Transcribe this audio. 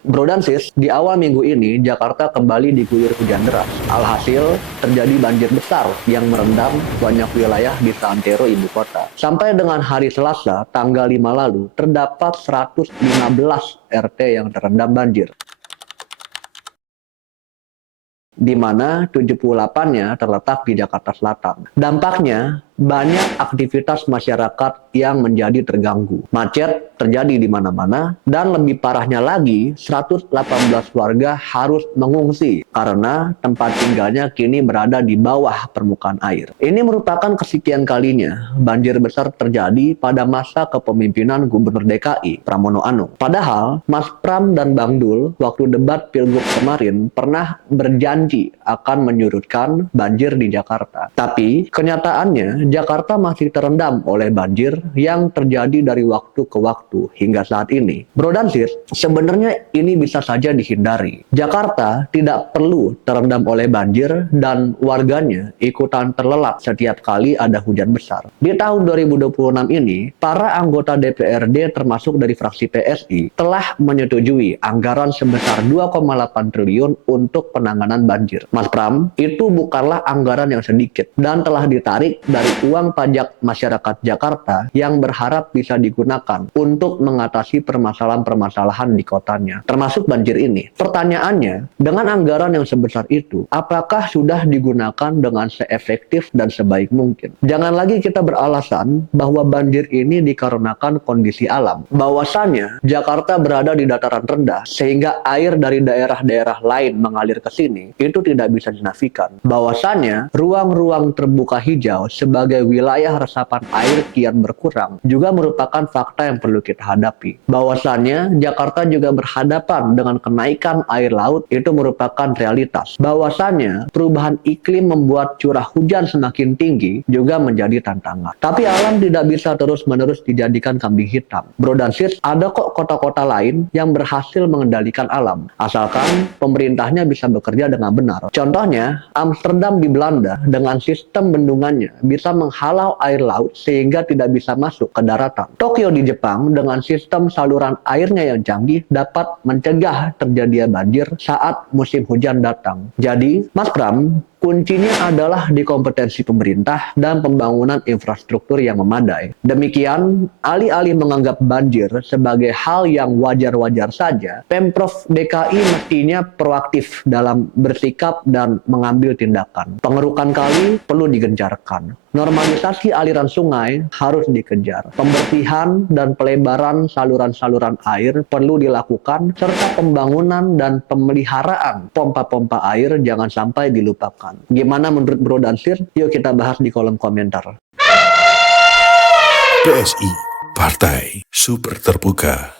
Bro dan sis, di awal minggu ini Jakarta kembali diguyur hujan deras. Alhasil, terjadi banjir besar yang merendam banyak wilayah di seantero ibu kota. Sampai dengan hari Selasa, tanggal 5 lalu, terdapat 115 RT yang terendam banjir, di mana 78-nya terletak di Jakarta Selatan. Dampaknya, banyak aktivitas masyarakat yang menjadi terganggu. Macet terjadi di mana-mana, dan lebih parahnya lagi, 118 warga harus mengungsi karena tempat tinggalnya kini berada di bawah permukaan air. Ini merupakan kesekian kalinya banjir besar terjadi pada masa kepemimpinan Gubernur DKI, Pramono Anung. Padahal, Mas Pram dan Bang Dul waktu debat Pilgub kemarin pernah berjanji akan menyurutkan banjir di Jakarta. Tapi, kenyataannya Jakarta masih terendam oleh banjir yang terjadi dari waktu ke waktu hingga saat ini. Bro dan sis, sebenarnya ini bisa saja dihindari. Jakarta tidak perlu terendam oleh banjir dan warganya ikutan terlelap setiap kali ada hujan besar. Di tahun 2026 ini, para anggota DPRD termasuk dari fraksi PSI telah menyetujui anggaran sebesar 2,8 triliun untuk penanganan banjir. Mas Pram, itu bukanlah anggaran yang sedikit dan telah ditarik dari uang pajak masyarakat Jakarta yang berharap bisa digunakan untuk mengatasi permasalahan-permasalahan di kotanya, termasuk banjir ini. Pertanyaannya, dengan anggaran yang sebesar itu, apakah sudah digunakan dengan seefektif dan sebaik mungkin? Jangan lagi kita beralasan bahwa banjir ini dikarenakan kondisi alam. Bahwasannya, Jakarta berada di dataran rendah, sehingga air dari daerah-daerah lain mengalir ke sini, itu tidak bisa dinafikan. Bahwasannya, ruang-ruang terbuka hijau sebagai wilayah resapan air kian berkurang juga merupakan fakta yang perlu kita hadapi. Bahwasannya Jakarta juga berhadapan dengan kenaikan air laut, itu merupakan realitas. Bahwasannya perubahan iklim membuat curah hujan semakin tinggi juga menjadi tantangan. Tapi alam tidak bisa terus-menerus dijadikan kambing hitam. Bro dan sis, ada kok kota-kota lain yang berhasil mengendalikan alam, asalkan pemerintahnya bisa bekerja dengan benar. Contohnya, Amsterdam di Belanda dengan sistem bendungannya bisa menghalau air laut sehingga tidak bisa masuk ke daratan. Tokyo di Jepang dengan sistem saluran airnya yang canggih dapat mencegah terjadinya banjir saat musim hujan datang. Jadi, Mas Pram, kuncinya adalah di kompetensi pemerintah dan pembangunan infrastruktur yang memadai. Demikian, alih-alih menganggap banjir sebagai hal yang wajar-wajar saja, Pemprov DKI mestinya proaktif dalam bersikap dan mengambil tindakan. Pengerukan kali perlu digencarkan. Normalisasi aliran sungai harus dikejar. Pembersihan dan pelebaran saluran-saluran air perlu dilakukan, serta pembangunan dan pemeliharaan pompa-pompa air jangan sampai dilupakan. Gimana menurut Bro dan Sir? Yuk kita bahas di kolom komentar. PSI, Partai Super Terbuka.